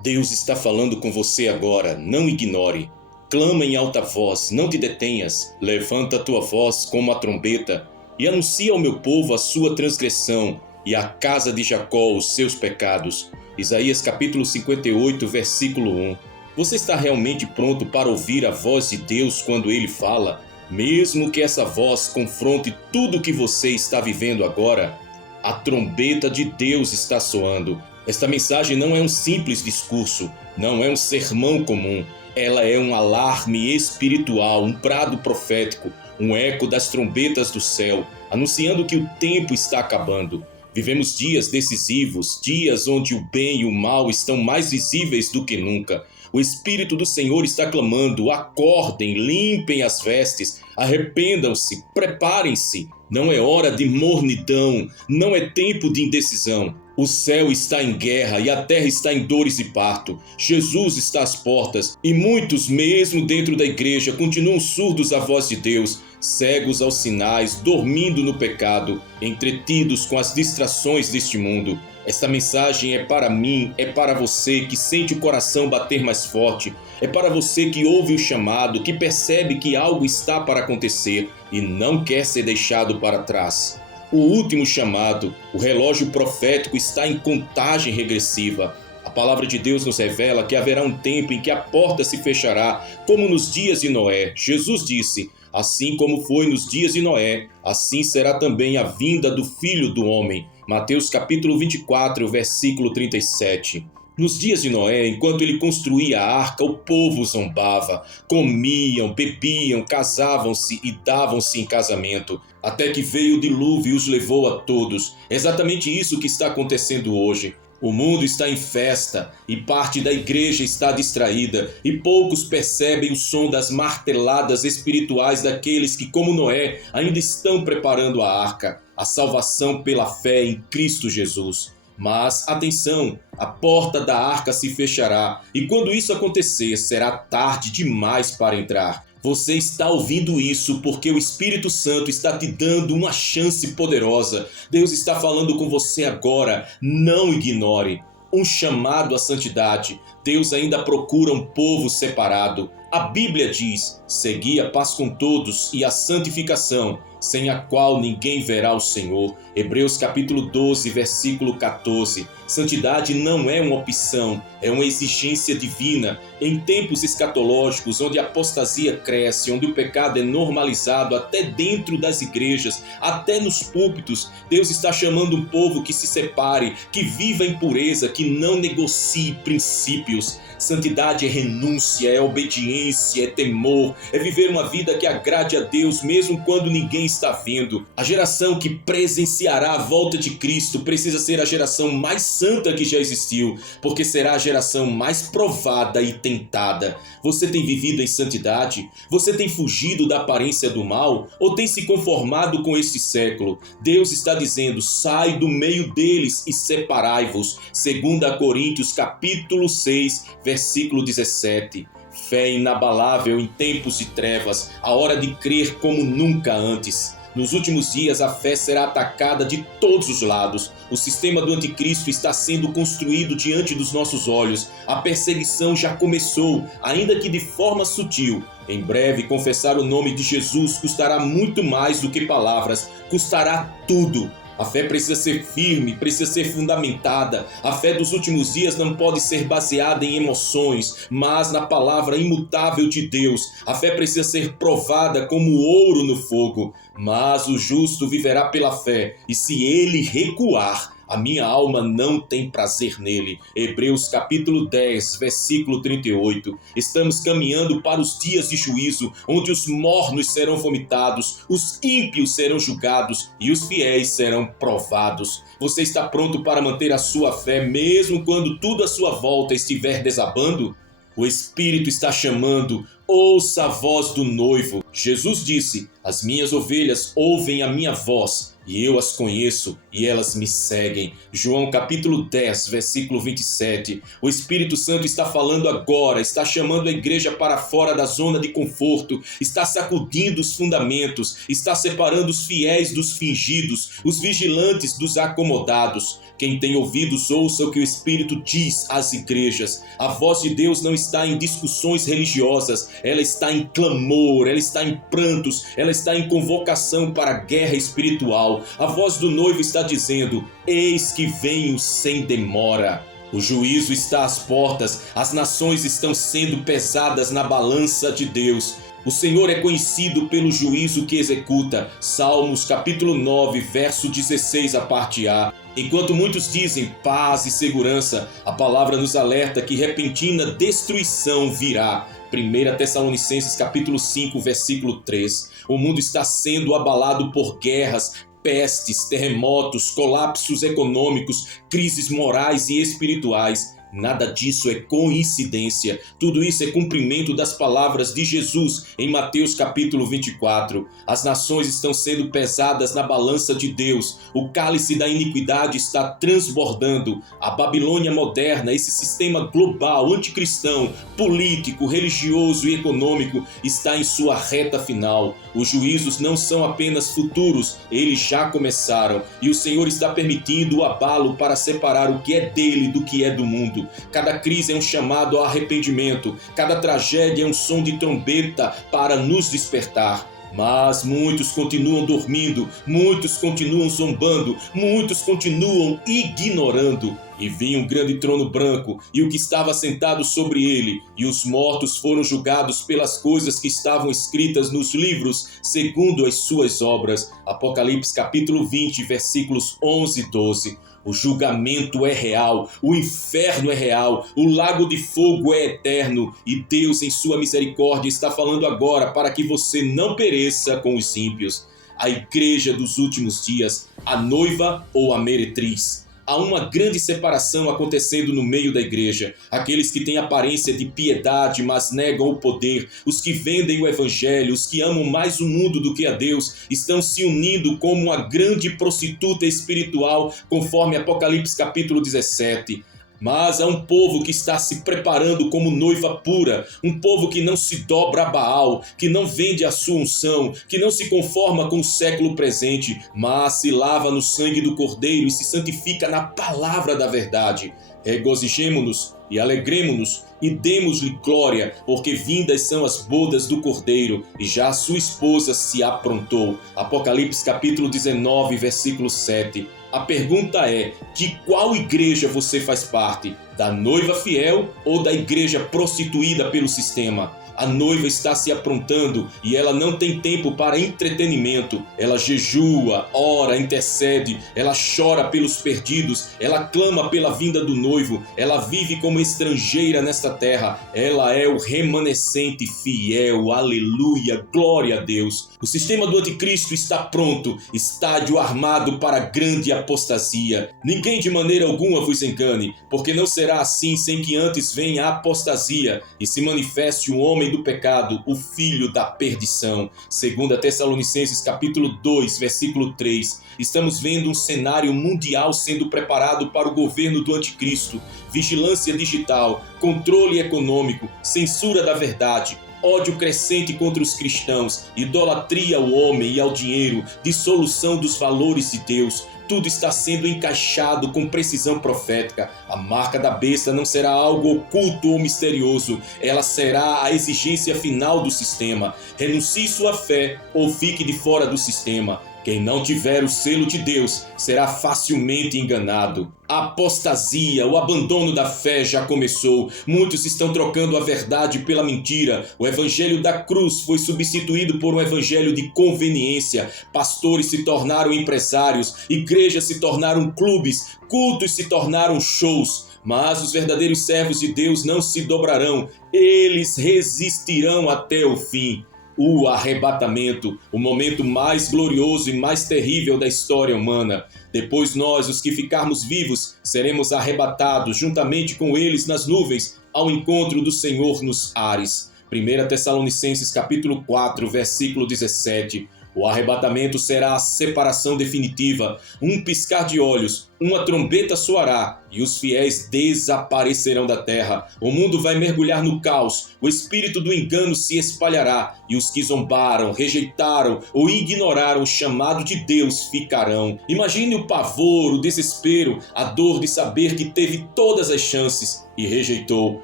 Deus está falando com você agora, não ignore. Clama em alta voz, não te detenhas. Levanta a tua voz como a trombeta e anuncia ao meu povo a sua transgressão e à casa de Jacó os seus pecados. Isaías capítulo 58, versículo 1. Você está realmente pronto para ouvir a voz de Deus quando Ele fala? Mesmo que essa voz confronte tudo o que você está vivendo agora, a trombeta de Deus está soando. Esta mensagem não é um simples discurso, não é um sermão comum. Ela é um alarme espiritual, um brado profético, um eco das trombetas do céu, anunciando que o tempo está acabando. Vivemos dias decisivos, dias onde o bem e o mal estão mais visíveis do que nunca. O Espírito do Senhor está clamando: acordem, limpem as vestes, arrependam-se, preparem-se. Não é hora de mornidão, não é tempo de indecisão. O céu está em guerra e a terra está em dores e parto. Jesus está às portas e muitos, mesmo dentro da igreja, continuam surdos à voz de Deus, cegos aos sinais, dormindo no pecado, entretidos com as distrações deste mundo. Esta mensagem é para mim, é para você que sente o coração bater mais forte, é para você que ouve o chamado, que percebe que algo está para acontecer e não quer ser deixado para trás. O último chamado, o relógio profético está em contagem regressiva. A palavra de Deus nos revela que haverá um tempo em que a porta se fechará, como nos dias de Noé. Jesus disse: assim como foi nos dias de Noé, assim será também a vinda do Filho do Homem. Mateus capítulo 24, versículo 37. Nos dias de Noé, enquanto ele construía a arca, o povo zombava, comiam, bebiam, casavam-se e davam-se em casamento, até que veio o dilúvio e os levou a todos. Exatamente isso que está acontecendo hoje. O mundo está em festa e parte da igreja está distraída e poucos percebem o som das marteladas espirituais daqueles que, como Noé, ainda estão preparando a arca, a salvação pela fé em Cristo Jesus. Mas, atenção, a porta da arca se fechará e quando isso acontecer, será tarde demais para entrar. Você está ouvindo isso porque o Espírito Santo está te dando uma chance poderosa. Deus está falando com você agora, não ignore. Um chamado à santidade. Deus ainda procura um povo separado. A Bíblia diz: segui a paz com todos e a santificação, sem a qual ninguém verá o Senhor. Hebreus capítulo 12, versículo 14. Santidade não é uma opção, é uma exigência divina. Em tempos escatológicos, onde a apostasia cresce, onde o pecado é normalizado até dentro das igrejas, até nos púlpitos, Deus está chamando um povo que se separe, que viva em pureza, que não negocie princípios. Santidade é renúncia, é obediência, é temor, é viver uma vida que agrade a Deus mesmo quando ninguém está vendo. A geração que presenciará a volta de Cristo precisa ser a geração mais santa que já existiu, porque será a geração mais provada e tentada. Você tem vivido em santidade? Você tem fugido da aparência do mal? Ou tem se conformado com este século? Deus está dizendo: sai do meio deles e separai-vos. 2 Coríntios capítulo 6, versículo 17. Fé inabalável em tempos de trevas, a hora de crer como nunca antes. Nos últimos dias a fé será atacada de todos os lados. O sistema do anticristo está sendo construído diante dos nossos olhos. A perseguição já começou, ainda que de forma sutil. Em breve, confessar o nome de Jesus custará muito mais do que palavras, custará tudo. A fé precisa ser firme, precisa ser fundamentada. A fé dos últimos dias não pode ser baseada em emoções, mas na palavra imutável de Deus. A fé precisa ser provada como ouro no fogo. Mas o justo viverá pela fé, e se ele recuar, a minha alma não tem prazer nele. Hebreus capítulo 10, versículo 38. Estamos caminhando para os dias de juízo, onde os mornos serão vomitados, os ímpios serão julgados e os fiéis serão provados. Você está pronto para manter a sua fé mesmo quando tudo à sua volta estiver desabando? O Espírito está chamando, ouça a voz do noivo. Jesus disse: as minhas ovelhas ouvem a minha voz, e eu as conheço e elas me seguem. João capítulo 10, versículo 27. O Espírito Santo está falando agora, está chamando a igreja para fora da zona de conforto, está sacudindo os fundamentos, está separando os fiéis dos fingidos, os vigilantes dos acomodados. Quem tem ouvidos, ouça o que o Espírito diz às igrejas. A voz de Deus não está em discussões religiosas, ela está em clamor, ela está em prantos, ela está em convocação para a guerra espiritual. A voz do noivo está dizendo: eis que venho sem demora. O juízo está às portas, as nações estão sendo pesadas na balança de Deus. O Senhor é conhecido pelo juízo que executa. Salmos capítulo 9, verso 16, a parte A. Enquanto muitos dizem paz e segurança, a palavra nos alerta que repentina destruição virá. 1 Tessalonicenses capítulo 5, versículo 3. O mundo está sendo abalado por guerras, pestes, terremotos, colapsos econômicos, crises morais e espirituais. Nada disso é coincidência. Tudo isso é cumprimento das palavras de Jesus em Mateus capítulo 24. As nações estão sendo pesadas na balança de Deus. O cálice da iniquidade está transbordando. A Babilônia moderna, esse sistema global, anticristão, político, religioso e econômico, está em sua reta final. Os juízos não são apenas futuros, eles já começaram. E o Senhor está permitindo o abalo para separar o que é dele do que é do mundo. Cada crise é um chamado ao arrependimento, cada tragédia é um som de trombeta para nos despertar. Mas muitos continuam dormindo, muitos continuam zombando, muitos continuam ignorando. E vinha um grande trono branco, e o que estava sentado sobre ele, e os mortos foram julgados pelas coisas que estavam escritas nos livros, segundo as suas obras. Apocalipse capítulo 20, versículos 11 e 12. O julgamento é real, o inferno é real, o lago de fogo é eterno e Deus, em sua misericórdia, está falando agora para que você não pereça com os ímpios. A igreja dos últimos dias, a noiva ou a meretriz. Há uma grande separação acontecendo no meio da igreja. Aqueles que têm aparência de piedade, mas negam o poder, os que vendem o evangelho, os que amam mais o mundo do que a Deus, estão se unindo como uma grande prostituta espiritual, conforme Apocalipse capítulo 17. Mas há um povo que está se preparando como noiva pura, um povo que não se dobra a Baal, que não vende a sua unção, que não se conforma com o século presente, mas se lava no sangue do Cordeiro e se santifica na palavra da verdade. Regozijemo-nos e alegremo-nos e demos-lhe glória, porque vindas são as bodas do Cordeiro, e já a sua esposa se aprontou. Apocalipse capítulo 19, versículo 7. A pergunta é: de qual igreja você faz parte? Da noiva fiel ou da igreja prostituída pelo sistema? A noiva está se aprontando e ela não tem tempo para entretenimento. Ela jejua, ora, intercede, ela chora pelos perdidos, ela clama pela vinda do noivo, ela vive como estrangeira nesta terra. Ela é o remanescente fiel, aleluia, glória a Deus. O sistema do anticristo está pronto, estádio armado para grande apostasia. Ninguém de maneira alguma vos engane, porque não será assim sem que antes venha a apostasia e se manifeste o homem do pecado, o filho da perdição. 2 Tessalonicenses capítulo 2, versículo 3. Estamos vendo um cenário mundial sendo preparado para o governo do anticristo. Vigilância digital, controle econômico, censura da verdade, ódio crescente contra os cristãos, idolatria ao homem e ao dinheiro, dissolução dos valores de Deus. Tudo está sendo encaixado com precisão profética. A marca da besta não será algo oculto ou misterioso. Ela será a exigência final do sistema. Renuncie sua fé ou fique de fora do sistema. Quem não tiver o selo de Deus será facilmente enganado. A apostasia, o abandono da fé já começou. Muitos estão trocando a verdade pela mentira. O evangelho da cruz foi substituído por um evangelho de conveniência. Pastores se tornaram empresários, igrejas se tornaram clubes, cultos se tornaram shows. Mas os verdadeiros servos de Deus não se dobrarão. Eles resistirão até o fim. O arrebatamento, o momento mais glorioso e mais terrível da história humana. Depois nós, os que ficarmos vivos, seremos arrebatados juntamente com eles nas nuvens ao encontro do Senhor nos ares. 1 Tessalonicenses capítulo 4, versículo 17. O arrebatamento será a separação definitiva, um piscar de olhos, uma trombeta soará e os fiéis desaparecerão da terra. O mundo vai mergulhar no caos, o espírito do engano se espalhará e os que zombaram, rejeitaram ou ignoraram o chamado de Deus ficarão. Imagine o pavor, o desespero, a dor de saber que teve todas as chances e rejeitou.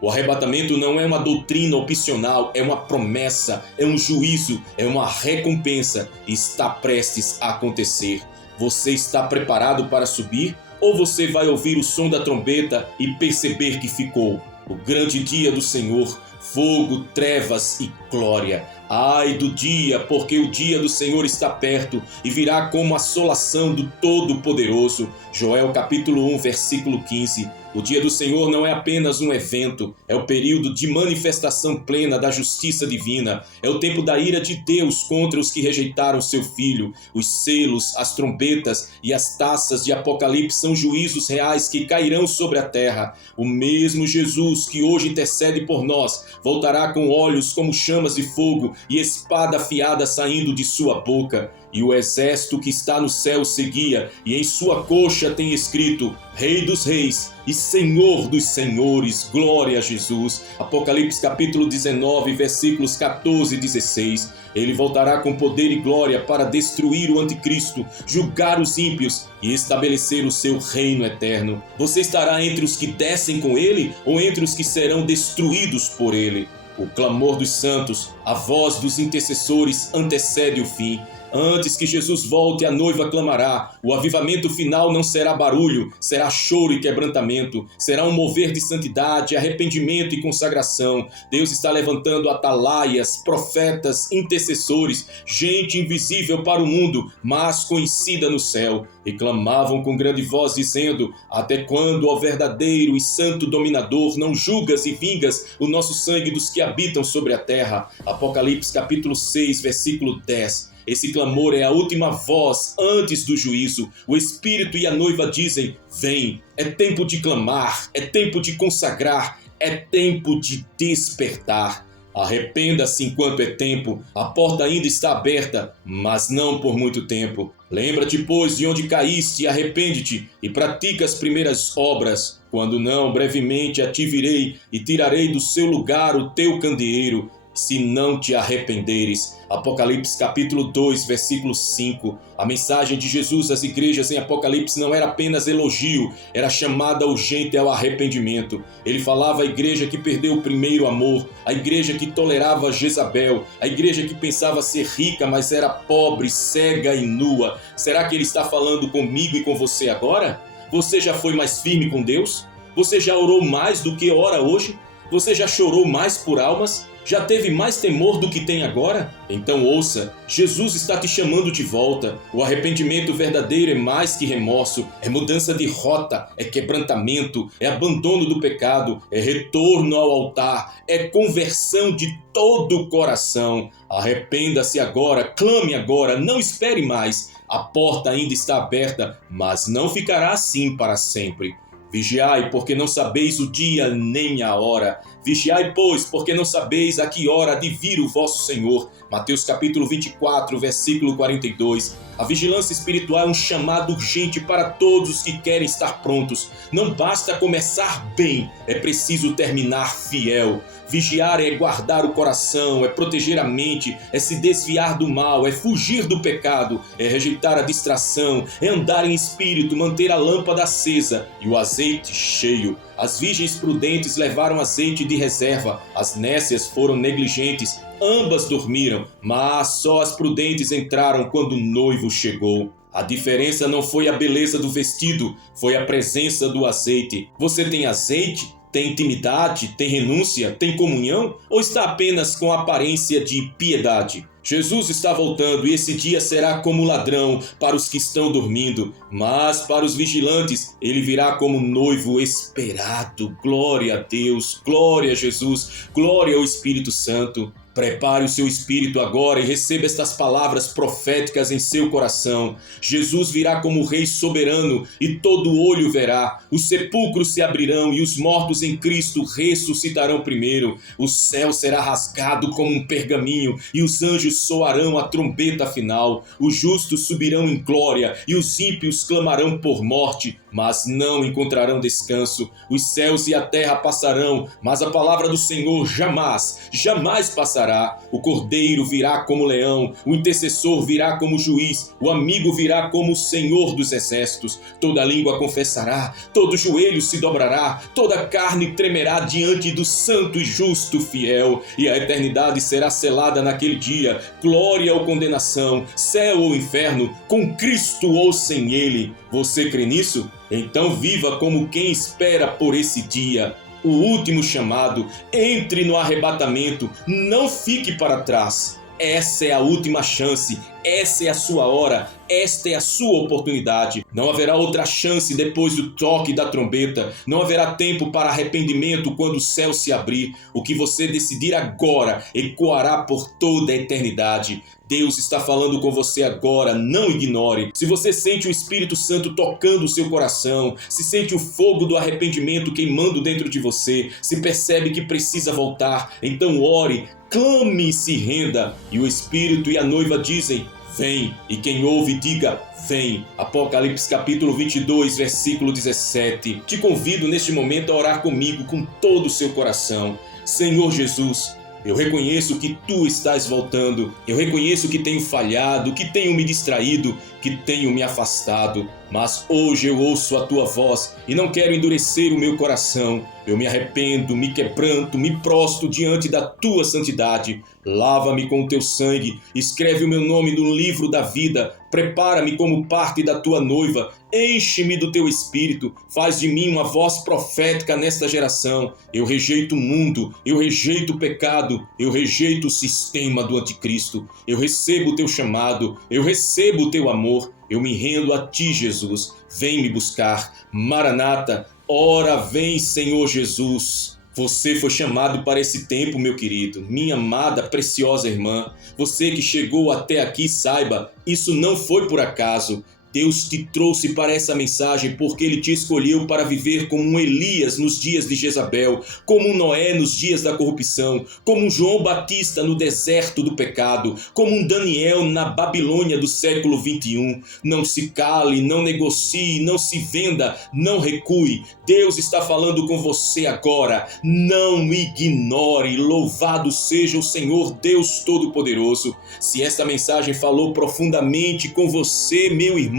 O arrebatamento não é uma doutrina opcional, é uma promessa, é um juízo, é uma recompensa e está prestes a acontecer. Você está preparado para subir ou você vai ouvir o som da trombeta e perceber que ficou? O grande dia do Senhor, fogo, trevas e glória. Ai do dia, porque o dia do Senhor está perto e virá como assolação do Todo-Poderoso. Joel capítulo 1, versículo 15. O dia do Senhor não é apenas um evento, é o período de manifestação plena da justiça divina. É o tempo da ira de Deus contra os que rejeitaram seu Filho. Os selos, as trombetas e as taças de Apocalipse são juízos reais que cairão sobre a terra. O mesmo Jesus que hoje intercede por nós voltará com olhos como chamas de fogo e espada afiada saindo de sua boca. E o exército que está no céu seguia, e em sua coxa tem escrito: Rei dos Reis e Senhor dos Senhores, glória a Jesus. Apocalipse capítulo 19, versículos 14 e 16. Ele voltará com poder e glória para destruir o anticristo, julgar os ímpios e estabelecer o seu reino eterno. Você estará entre os que descem com ele ou entre os que serão destruídos por ele? O clamor dos santos, a voz dos intercessores antecede o fim. Antes que Jesus volte, a noiva clamará. O avivamento final não será barulho, será choro e quebrantamento. Será um mover de santidade, arrependimento e consagração. Deus está levantando atalaias, profetas, intercessores, gente invisível para o mundo, mas conhecida no céu. E clamavam com grande voz, dizendo: Até quando, ó verdadeiro e santo dominador, não julgas e vingas o nosso sangue dos que habitam sobre a terra? Apocalipse capítulo 6, versículo 10. Esse clamor é a última voz antes do juízo. O Espírito e a noiva dizem: Vem, é tempo de clamar, é tempo de consagrar, é tempo de despertar. Arrependa-se enquanto é tempo, a porta ainda está aberta, mas não por muito tempo. Lembra-te, pois, de onde caíste, arrepende-te e pratica as primeiras obras. Quando não, brevemente a ti virei e tirarei do seu lugar o teu candeeiro, se não te arrependeres. Apocalipse capítulo 2, versículo 5. A mensagem de Jesus às igrejas em Apocalipse não era apenas elogio, era chamada urgente ao arrependimento. Ele falava à igreja que perdeu o primeiro amor, à igreja que tolerava Jezabel, à igreja que pensava ser rica, mas era pobre, cega e nua. Será que ele está falando comigo e com você agora? Você já foi mais firme com Deus? Você já orou mais do que ora hoje? Você já chorou mais por almas? Já teve mais temor do que tem agora? Então ouça, Jesus está te chamando de volta. O arrependimento verdadeiro é mais que remorso, é mudança de rota, é quebrantamento, é abandono do pecado, é retorno ao altar, é conversão de todo o coração. Arrependa-se agora, clame agora, não espere mais. A porta ainda está aberta, mas não ficará assim para sempre. Vigiai, porque não sabeis o dia nem a hora. Vigiai, pois, porque não sabeis a que hora há de vir o vosso Senhor. Mateus capítulo 24, versículo 42. A vigilância espiritual é um chamado urgente para todos os que querem estar prontos. Não basta começar bem, é preciso terminar fiel. Vigiar é guardar o coração, é proteger a mente, é se desviar do mal, é fugir do pecado, é rejeitar a distração, é andar em espírito, manter a lâmpada acesa e o azeite cheio. As virgens prudentes levaram azeite de reserva, as nécias foram negligentes, ambas dormiram, mas só as prudentes entraram quando o noivo chegou. A diferença não foi a beleza do vestido, foi a presença do azeite. Você tem azeite? Tem intimidade? Tem renúncia? Tem comunhão? Ou está apenas com a aparência de piedade? Jesus está voltando e esse dia será como ladrão para os que estão dormindo, mas para os vigilantes ele virá como noivo esperado. Glória a Deus, glória a Jesus, glória ao Espírito Santo. Prepare o seu espírito agora e receba estas palavras proféticas em seu coração. Jesus virá como Rei soberano e todo olho verá. Os sepulcros se abrirão e os mortos em Cristo ressuscitarão primeiro. O céu será rasgado como um pergaminho e os anjos soarão a trombeta final, os justos subirão em glória e os ímpios clamarão por morte, mas não encontrarão descanso. Os céus e a terra passarão, mas a palavra do Senhor jamais passará. O cordeiro virá como leão, o intercessor virá como juiz, o amigo virá como o Senhor dos exércitos. Toda língua confessará, todo joelho se dobrará, toda carne tremerá diante do santo e justo fiel, e a eternidade será selada naquele dia. Glória ou condenação, céu ou inferno, com Cristo ou sem ele. Você crê nisso? Então viva como quem espera por esse dia, o último chamado. Entre no arrebatamento, não fique para trás. Essa é a última chance, essa é a sua hora, esta é a sua oportunidade. Não haverá outra chance depois do toque da trombeta. Não haverá tempo para arrependimento quando o céu se abrir. O que você decidir agora ecoará por toda a eternidade. Deus está falando com você agora, não ignore. Se você sente o Espírito Santo tocando o seu coração, se sente o fogo do arrependimento queimando dentro de você, se percebe que precisa voltar, então ore, clame e se renda. E o Espírito e a noiva dizem: vem. E quem ouve, diga: vem. Apocalipse capítulo 22, versículo 17. Te convido neste momento a orar comigo com todo o seu coração. Senhor Jesus, eu reconheço que Tu estás voltando. Eu reconheço que tenho falhado, que tenho me distraído, que tenho me afastado. Mas hoje eu ouço a Tua voz e não quero endurecer o meu coração. Eu me arrependo, me quebranto, me prostro diante da Tua santidade. Lava-me com o Teu sangue, escreve o meu nome no livro da vida, prepara-me como parte da Tua noiva, enche-me do Teu Espírito, faz de mim uma voz profética nesta geração. Eu rejeito o mundo, eu rejeito o pecado, eu rejeito o sistema do anticristo. Eu recebo o Teu chamado, eu recebo o Teu amor, eu me rendo a Ti, Jesus. Vem me buscar. Maranata, ora vem, Senhor Jesus. Você foi chamado para esse tempo, meu querido, minha amada, preciosa irmã. Você que chegou até aqui, saiba, isso não foi por acaso. Deus te trouxe para essa mensagem porque Ele te escolheu para viver como um Elias nos dias de Jezabel, como um Noé nos dias da corrupção, como um João Batista no deserto do pecado, como um Daniel na Babilônia do século 21. Não se cale, não negocie, não se venda, não recue. Deus está falando com você agora. Não ignore. Louvado seja o Senhor Deus Todo-Poderoso. Se esta mensagem falou profundamente com você, meu irmão,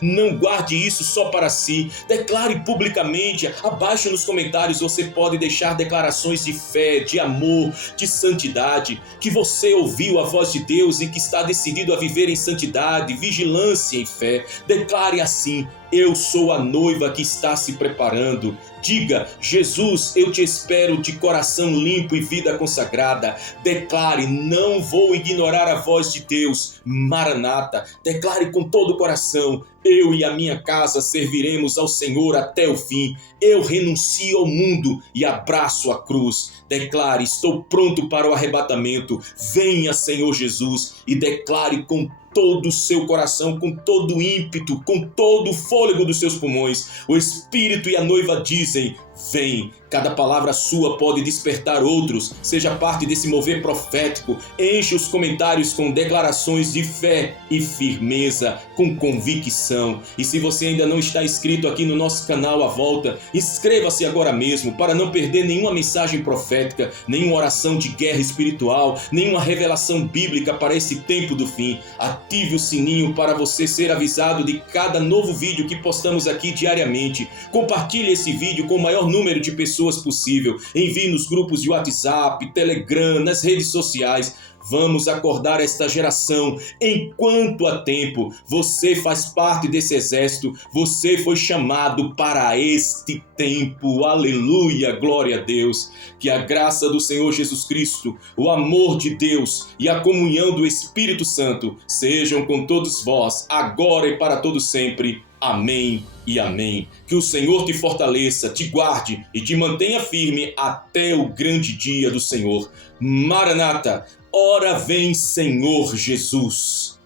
não guarde isso só para si. Declare publicamente. Abaixo nos comentários você pode deixar declarações de fé, de amor, de santidade, que você ouviu a voz de Deus e que está decidido a viver em santidade, vigilância e fé. Declare assim: eu sou a noiva que está se preparando. Diga: Jesus, eu te espero de coração limpo e vida consagrada. Declare: não vou ignorar a voz de Deus. Maranata. Declare com todo o coração: eu e a minha casa serviremos ao Senhor até o fim. Eu renuncio ao mundo e abraço a cruz. Declare: estou pronto para o arrebatamento. Venha, Senhor Jesus, e declare com todo o seu coração, com todo o ímpeto, com todo o fôlego dos seus pulmões. O Espírito e a noiva dizem: vem. Cada palavra sua pode despertar outros. Seja parte desse mover profético. Enche os comentários com declarações de fé e firmeza, com convicção. E se você ainda não está inscrito aqui no nosso canal À Volta, inscreva-se agora mesmo para não perder nenhuma mensagem profética, nenhuma oração de guerra espiritual, nenhuma revelação bíblica para esse tempo do fim. Ative o sininho para você ser avisado de cada novo vídeo que postamos aqui diariamente. Compartilhe esse vídeo com o maior número de pessoas possível. Envie nos grupos de WhatsApp, Telegram, nas redes sociais. Vamos acordar esta geração enquanto há tempo. Você faz parte desse exército. Você foi chamado para este tempo. Aleluia, glória a Deus. Que a graça do Senhor Jesus Cristo, o amor de Deus e a comunhão do Espírito Santo sejam com todos vós, agora e para todo sempre. Amém e amém. Que o Senhor te fortaleça, te guarde e te mantenha firme até o grande dia do Senhor. Maranata, ora vem, Senhor Jesus.